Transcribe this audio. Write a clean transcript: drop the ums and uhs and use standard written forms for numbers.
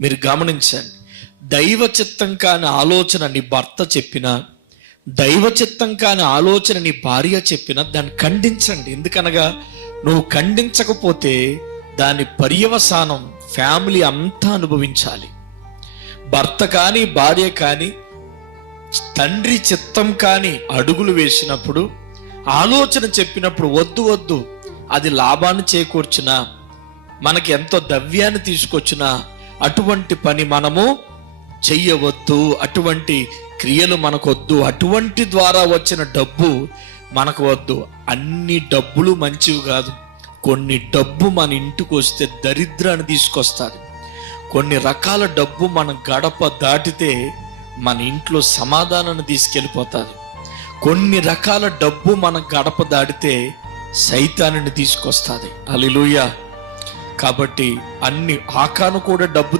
మీరు గమనించండి, దైవ చిత్తం కాని ఆలోచన నీ భర్త చెప్పినా, దైవ చిత్తం కాని ఆలోచన నీ భార్య చెప్పినా దాన్ని ఖండించండి. ఎందుకనగా నువ్వు ఖండించకపోతే దాని పర్యవసానం ఫ్యామిలీ అంతా అనుభవించాలి. భర్త కానీ భార్య కానీ తండ్రి చిత్తం కానీ అడుగులు వేసినప్పుడు, ఆలోచన చెప్పినప్పుడు వద్దు వద్దు, అది లాభాన్ని చేకూర్చినా, మనకి ఎంతో ద్రవ్యాన్ని తీసుకొచ్చినా అటువంటి పని మనము చెయ్యవద్దు. అటువంటి క్రియలు మనకొద్దు. అటువంటి ద్వారా వచ్చిన డబ్బు మనకు వద్దు. అన్ని డబ్బులు మంచివి కాదు. కొన్ని డబ్బు మన ఇంటికి వస్తే దరిద్రాన్ని తీసుకొస్తుంది. కొన్ని రకాల డబ్బు మన గడప దాటితే మన ఇంట్లో సమాధానాన్ని తీసుకెళ్ళిపోతుంది. కొన్ని రకాల డబ్బు మన గడప దాటితే సైతాన్ని తీసుకొస్తుంది. హల్లెలూయా. కాబట్టి అన్ని ఆకాను కూడా డబ్బు